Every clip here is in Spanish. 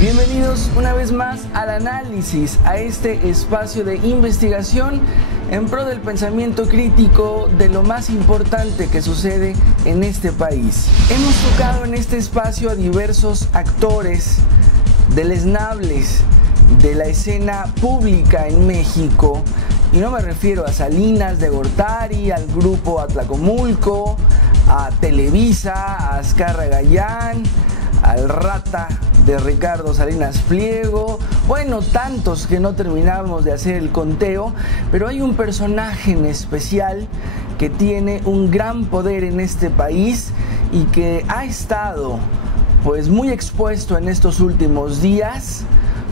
Bienvenidos una vez más al análisis, a este espacio de investigación en pro del pensamiento crítico de lo más importante que sucede en este país. Hemos tocado en este espacio a diversos actores deleznables de la escena pública en México, y no me refiero a Salinas de Gortari, al grupo Atlacomulco, a Televisa, a Azcarra Gallán, al Rata de Ricardo Salinas Pliego, bueno, tantos que no terminamos de hacer el conteo, pero hay un personaje en especial que tiene un gran poder en este país y que ha estado pues muy expuesto en estos últimos días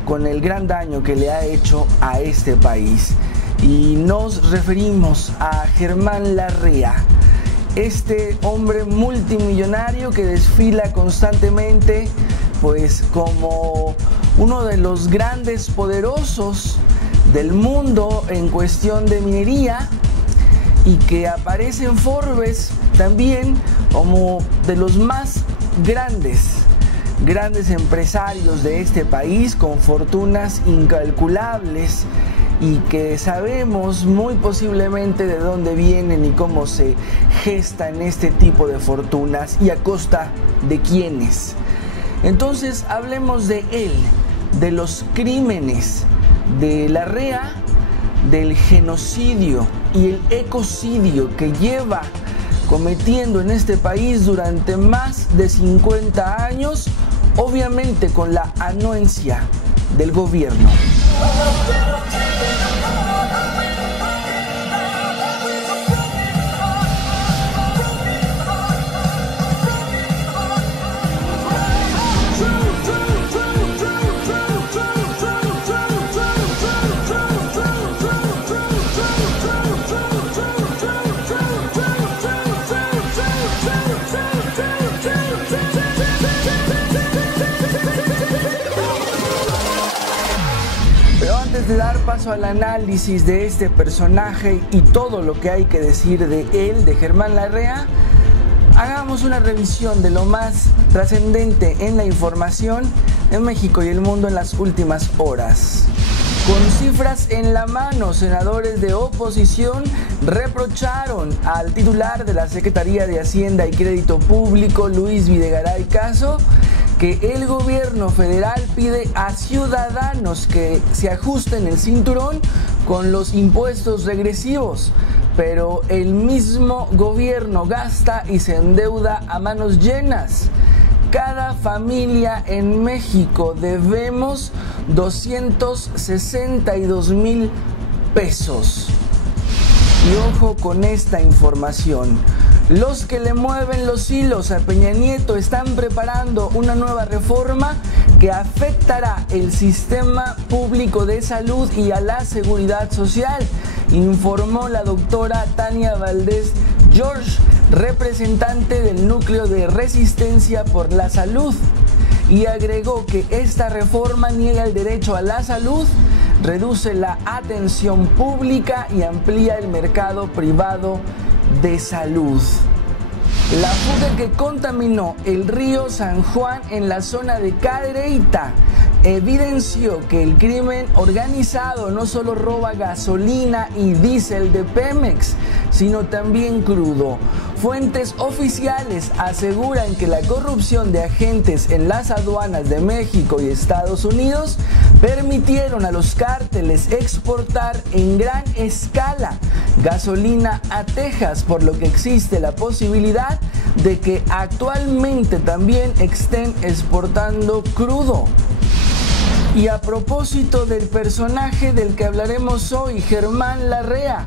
con el gran daño que le ha hecho a este país. Y nos referimos a Germán Larrea, este hombre multimillonario que desfila constantemente pues como uno de los grandes poderosos del mundo en cuestión de minería, y que aparece en Forbes también como de los más grandes empresarios de este país, con fortunas incalculables, y que sabemos muy posiblemente de dónde vienen y cómo se gestan este tipo de fortunas y a costa de quiénes. Entonces hablemos de él, de los crímenes de Larrea, del genocidio y el ecocidio que lleva cometiendo en este país durante más de 50 años, obviamente con la anuencia del gobierno. De dar paso al análisis de este personaje y todo lo que hay que decir de él, de Germán Larrea, hagamos una revisión de lo más trascendente en la información en México y el mundo en las últimas horas. Con cifras en la mano, senadores de oposición reprocharon al titular de la Secretaría de Hacienda y Crédito Público, Luis Videgaray Caso, que el gobierno federal pide a ciudadanos que se ajusten el cinturón con los impuestos regresivos, pero el mismo gobierno gasta y se endeuda a manos llenas. Cada familia en México debemos 262,000 pesos. Y ojo con esta información. Los que le mueven los hilos a Peña Nieto están preparando una nueva reforma que afectará el sistema público de salud y a la seguridad social, informó la doctora Tania Valdés George, representante del Núcleo de Resistencia por la Salud, y agregó que esta reforma niega el derecho a la salud, reduce la atención pública y amplía el mercado privado de salud. La fuga que contaminó el río San Juan en la zona de Cadereyta evidenció que el crimen organizado no solo roba gasolina y diésel de Pemex, sino también crudo. Fuentes oficiales aseguran que la corrupción de agentes en las aduanas de México y Estados Unidos permitieron a los cárteles exportar en gran escala gasolina a Texas, por lo que existe la posibilidad de que actualmente también estén exportando crudo. Y a propósito del personaje del que hablaremos hoy, Germán Larrea,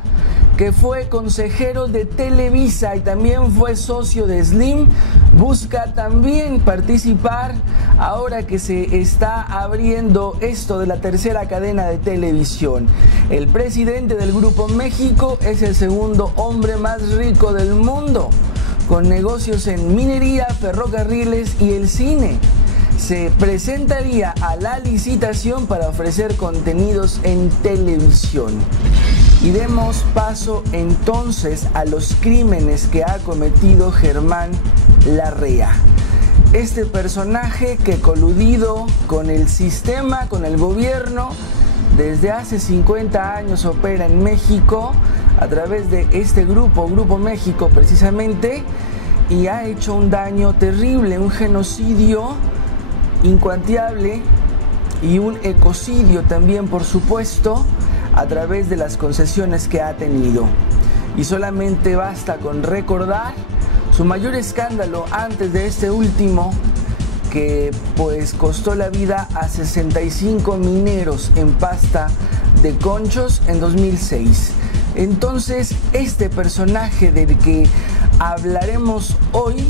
que fue consejero de Televisa y también fue socio de Slim, busca también participar ahora que se está abriendo esto de la tercera cadena de televisión. El presidente del Grupo México es el segundo hombre más rico del mundo, con negocios en minería, ferrocarriles y el cine. Se presentaría a la licitación para ofrecer contenidos en televisión. Y demos paso entonces a los crímenes que ha cometido Germán Larrea. este personaje que coludido con el sistema, con el gobierno, desde hace 50 años opera en México a través de este Grupo México precisamente, y ha hecho un daño terrible, un genocidio incuantiable y un ecocidio también, por supuesto, a través de las concesiones que ha tenido. Y solamente basta con recordar su mayor escándalo antes de este último, que pues costó la vida a 65 mineros en Pasta de Conchos en 2006. Entonces, este personaje del que hablaremos hoy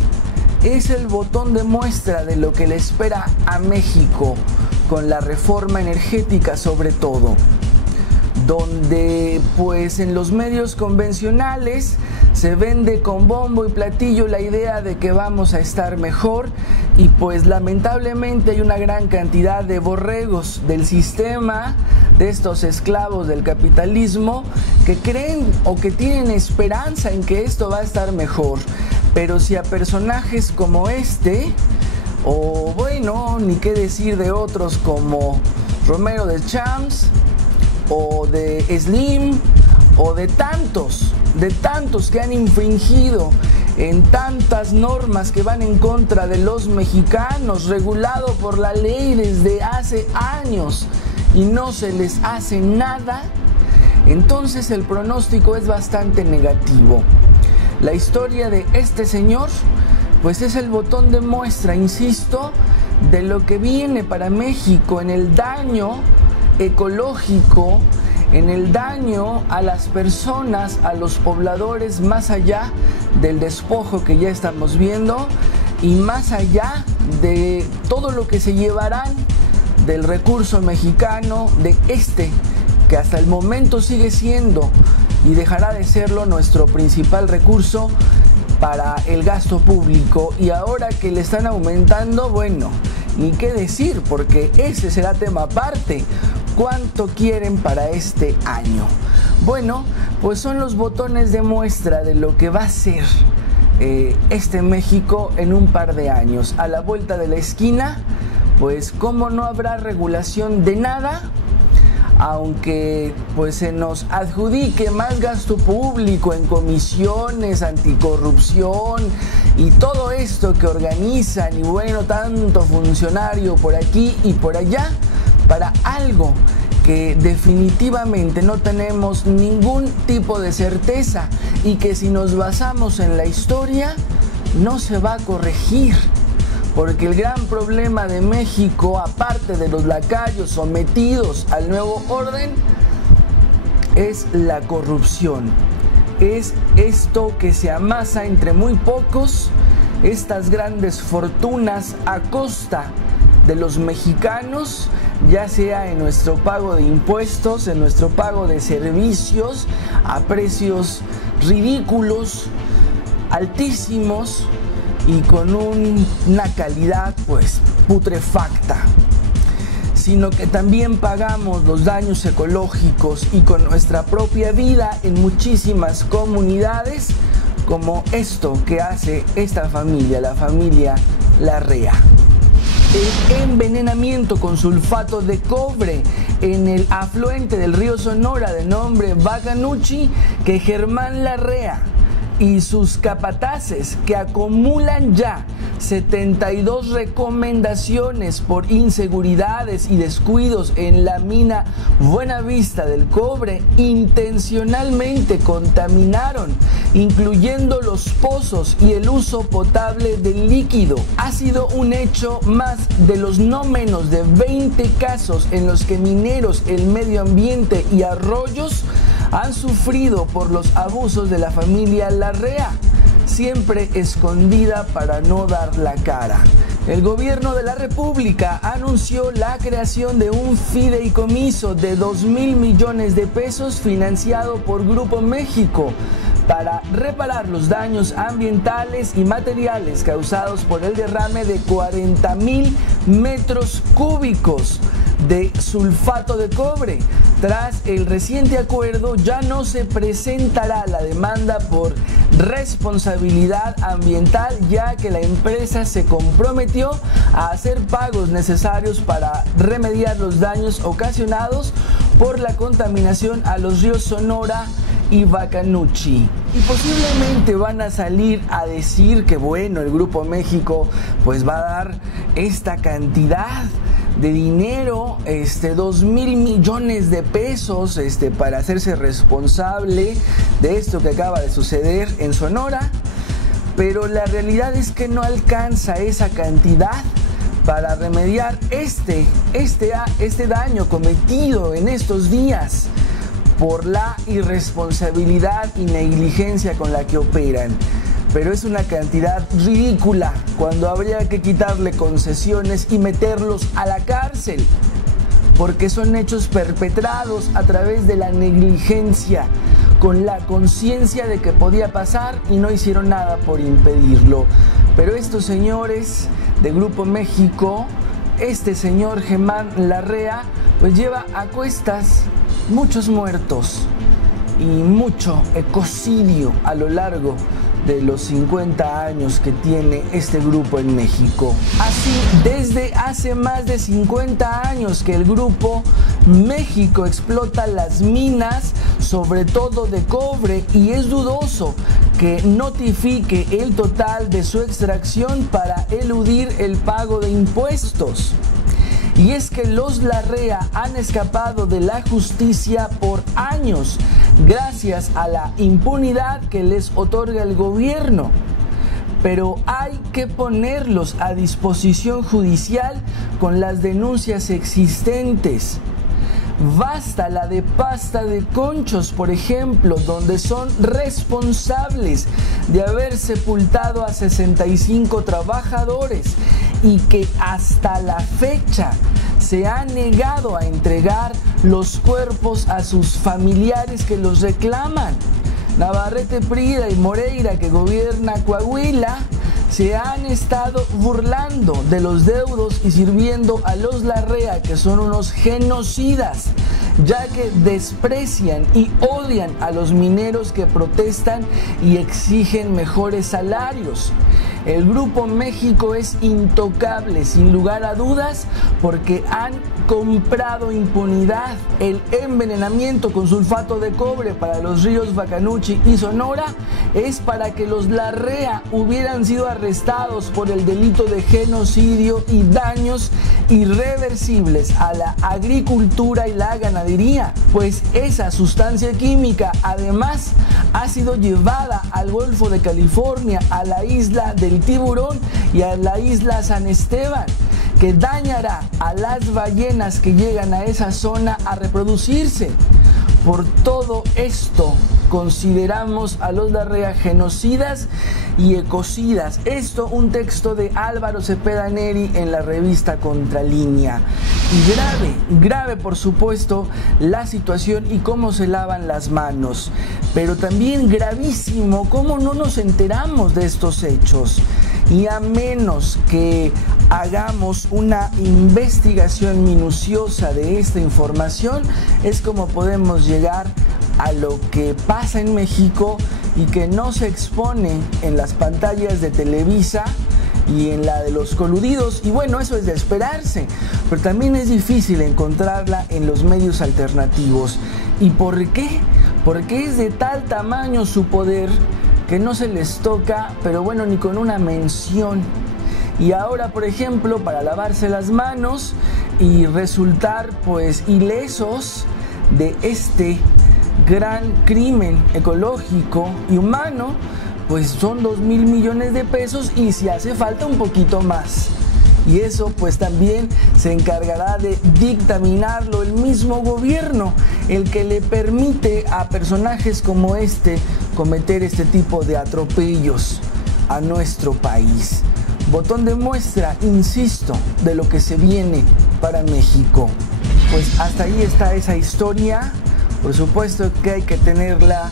es el botón de muestra de lo que le espera a México con la reforma energética, sobre todo, donde pues en los medios convencionales se vende con bombo y platillo la idea de que vamos a estar mejor, y pues lamentablemente hay una gran cantidad de borregos del sistema, de estos esclavos del capitalismo, que creen o que tienen esperanza en que esto va a estar mejor. Pero si a personajes como este, o bueno, ni qué decir de otros como Romero de Champs, o de Slim, o de tantos que han infringido en tantas normas que van en contra de los mexicanos, regulado por la ley desde hace años, y no se les hace nada, entonces el pronóstico es bastante negativo. La historia de este señor pues es el botón de muestra, insisto, de lo que viene para México en el daño ecológico, en el daño a las personas, a los pobladores, más allá del despojo que ya estamos viendo y más allá de todo lo que se llevarán del recurso mexicano, de este que hasta el momento sigue siendo y dejará de serlo nuestro principal recurso para el gasto público, y ahora que le están aumentando, bueno, ni qué decir, porque ese será tema aparte. ¿Cuánto quieren para este año? Bueno, pues son los botones de muestra de lo que va a ser este México en un par de años. A la vuelta de la esquina, pues cómo no habrá regulación de nada, aunque pues se nos adjudique más gasto público en comisiones, anticorrupción y todo esto que organizan, y bueno, tanto funcionario por aquí y por allá, para algo que definitivamente no tenemos ningún tipo de certeza, y que si nos basamos en la historia no se va a corregir. Porque el gran problema de México, aparte de los lacayos sometidos al nuevo orden, es la corrupción. Es esto que se amasa entre muy pocos, estas grandes fortunas a costa de los mexicanos, ya sea en nuestro pago de impuestos, en nuestro pago de servicios, a precios ridículos, altísimos, y con una calidad pues putrefacta, sino que también pagamos los daños ecológicos y con nuestra propia vida en muchísimas comunidades, como esto que hace esta familia, la familia Larrea. El envenenamiento con sulfato de cobre en el afluente del río Sonora de nombre Bacanuchi, que Germán Larrea y sus capataces, que acumulan ya 72 recomendaciones por inseguridades y descuidos en la mina Buenavista del Cobre, intencionalmente contaminaron, incluyendo los pozos y el uso potable del líquido. Ha sido un hecho más de los no menos de 20 casos en los que mineros, el medio ambiente y arroyos han sufrido por los abusos de la familia Larrea, siempre escondida para no dar la cara. El gobierno de la República anunció la creación de un fideicomiso de 2,000 millones de pesos financiado por Grupo México para reparar los daños ambientales y materiales causados por el derrame de 40,000 metros cúbicos de sulfato de cobre. Tras el reciente acuerdo, ya no se presentará la demanda por responsabilidad ambiental, ya que la empresa se comprometió a hacer pagos necesarios para remediar los daños ocasionados por la contaminación a los ríos Sonora y Bacanuchi. Y posiblemente van a salir a decir que bueno, el Grupo México pues va a dar esta cantidad de dinero, 2,000 millones de pesos, para hacerse responsable de esto que acaba de suceder en Sonora, pero la realidad es que no alcanza esa cantidad para remediar este daño cometido en estos días por la irresponsabilidad y negligencia con la que operan. Pero es una cantidad ridícula cuando habría que quitarle concesiones y meterlos a la cárcel, porque son hechos perpetrados a través de la negligencia, con la conciencia de que podía pasar y no hicieron nada por impedirlo. Pero estos señores de Grupo México, este señor Germán Larrea, pues lleva a cuestas muchos muertos y mucho ecocidio a lo largo de los 50 años que tiene este grupo en México. Así, desde hace más de 50 años que el Grupo México explota las minas, sobre todo de cobre, y es dudoso que notifique el total de su extracción para eludir el pago de impuestos. Y es que los Larrea han escapado de la justicia por años gracias a la impunidad que les otorga el gobierno. Pero hay que ponerlos a disposición judicial con las denuncias existentes. Basta la de Pasta de Conchos, por ejemplo, donde son responsables de haber sepultado a 65 trabajadores y que hasta la fecha se ha negado a entregar los cuerpos a sus familiares que los reclaman. Navarrete Prida y Moreira, que gobierna Coahuila, se han estado burlando de los deudos y sirviendo a los Larrea, que son unos genocidas, ya que desprecian y odian a los mineros que protestan y exigen mejores salarios. El Grupo México es intocable, sin lugar a dudas, porque han comprado impunidad. El envenenamiento con sulfato de cobre para los ríos Bacanuchi y Sonora es para que los Larrea hubieran sido arrestados por el delito de genocidio y daños irreversibles a la agricultura y la ganadería, pues esa sustancia química además ha sido llevada al Golfo de California, a la isla del Tiburón y a la isla San Esteban, que dañará a las ballenas que llegan a esa zona a reproducirse. Por todo esto consideramos a los Larrea genocidas y ecocidas. Esto un texto de Álvaro Cepeda Neri en la revista Contralínea. Y grave por supuesto la situación y cómo se lavan las manos, pero también gravísimo cómo no nos enteramos de estos hechos. Y a menos que hagamos una investigación minuciosa de esta información, es como podemos llegar a lo que pasa en México y que no se expone en las pantallas de Televisa y en la de los coludidos. Y bueno, eso es de esperarse, pero también es difícil encontrarla en los medios alternativos. ¿Y por qué? Porque es de tal tamaño su poder que no se les toca, pero bueno, ni con una mención. Y ahora, por ejemplo, para lavarse las manos y resultar pues ilesos de este gran crimen ecológico y humano, pues son 2,000 millones de pesos y si hace falta un poquito más. Y eso pues también se encargará de dictaminarlo el mismo gobierno, el que le permite a personajes como este cometer este tipo de atropellos a nuestro país. Botón de muestra, insisto, de lo que se viene para México. Pues hasta ahí está esa historia. Por supuesto que hay que tenerla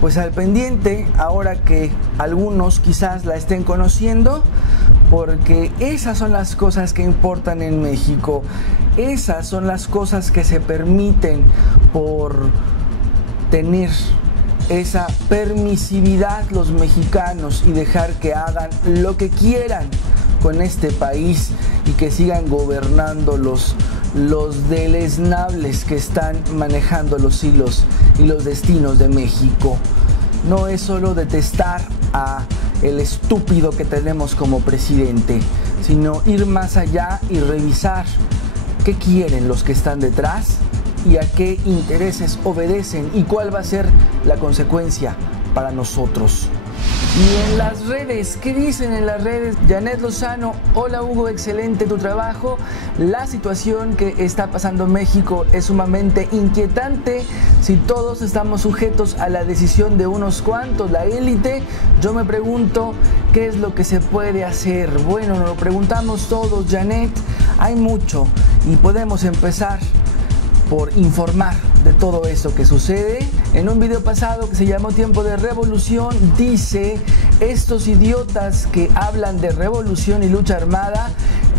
pues al pendiente ahora que algunos quizás la estén conociendo, porque esas son las cosas que importan en México. Esas son las cosas que se permiten por tener esa permisividad los mexicanos y dejar que hagan lo que quieran con este país y que sigan gobernando los deleznables que están manejando los hilos y los destinos de México. No es solo detestar a el estúpido que tenemos como presidente, sino ir más allá y revisar qué quieren los que están detrás y a qué intereses obedecen y cuál va a ser la consecuencia para nosotros. Y en las redes, ¿qué dicen en las redes? Janet Lozano, hola Hugo, excelente tu trabajo. La situación que está pasando en México es sumamente inquietante. Si todos estamos sujetos a la decisión de unos cuantos, la élite, yo me pregunto qué es lo que se puede hacer. Bueno, nos lo preguntamos todos, Janet. Hay mucho y podemos empezar por informar de todo esto que sucede. En un video pasado que se llamó Tiempo de Revolución, dice: estos idiotas que hablan de revolución y lucha armada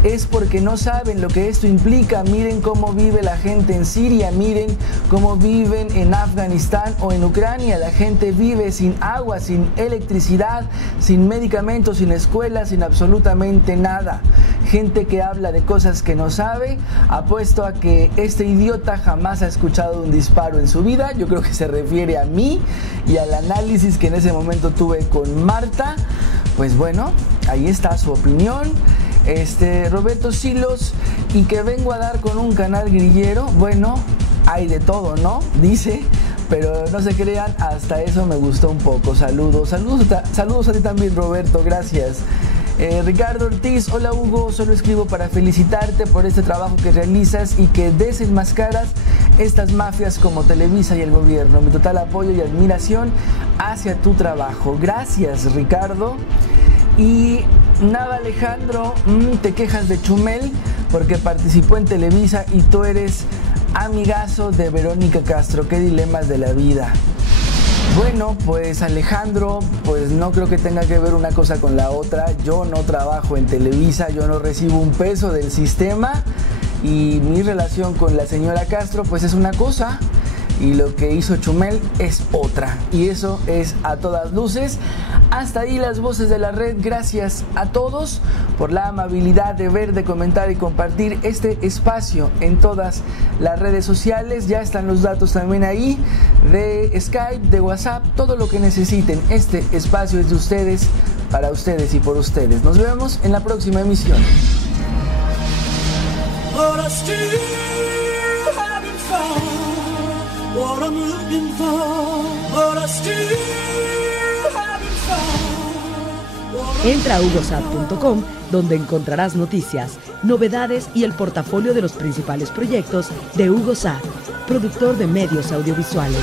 es porque no saben lo que esto implica. Miren cómo vive la gente en Siria, miren cómo viven en Afganistán o en Ucrania. La gente vive sin agua, sin electricidad, sin medicamentos, sin escuelas, sin absolutamente nada. Gente que habla de cosas que no sabe. Apuesto a que este idiota jamás ha escuchado un disparo en su vida. Yo creo que se refiere a mí y al análisis que en ese momento tuve con Marta. Pues bueno, ahí está su opinión. Roberto Silos, y que vengo a dar con un canal grillero. Bueno, hay de todo, ¿no? Dice, pero no se crean, hasta eso me gustó un poco. Saludos a ti también, Roberto, gracias. Ricardo Ortiz, hola Hugo, solo escribo para felicitarte por este trabajo que realizas y que desenmascaras estas mafias como Televisa y el gobierno. Mi total apoyo y admiración hacia tu trabajo. Gracias, Ricardo. Y Nava Alejandro, te quejas de Chumel porque participó en Televisa y tú eres amigazo de Verónica Castro. Qué dilemas de la vida. Bueno, pues Alejandro, pues no creo que tenga que ver una cosa con la otra. Yo no trabajo en Televisa, yo no recibo un peso del sistema y mi relación con la señora Castro pues es una cosa y lo que hizo Chumel es otra, y eso es a todas luces. Hasta ahí las voces de la red. Gracias a todos por la amabilidad de ver, de comentar y compartir este espacio en todas las redes sociales. Ya están los datos también ahí de Skype, de WhatsApp, todo lo que necesiten. Este espacio es de ustedes, para ustedes y por ustedes. Nos vemos en la próxima emisión. What I'm looking for, what I still haven't found. Entra a hugosat.com, donde encontrarás noticias, novedades y el portafolio de los principales proyectos de Hugo Sat, productor de medios audiovisuales.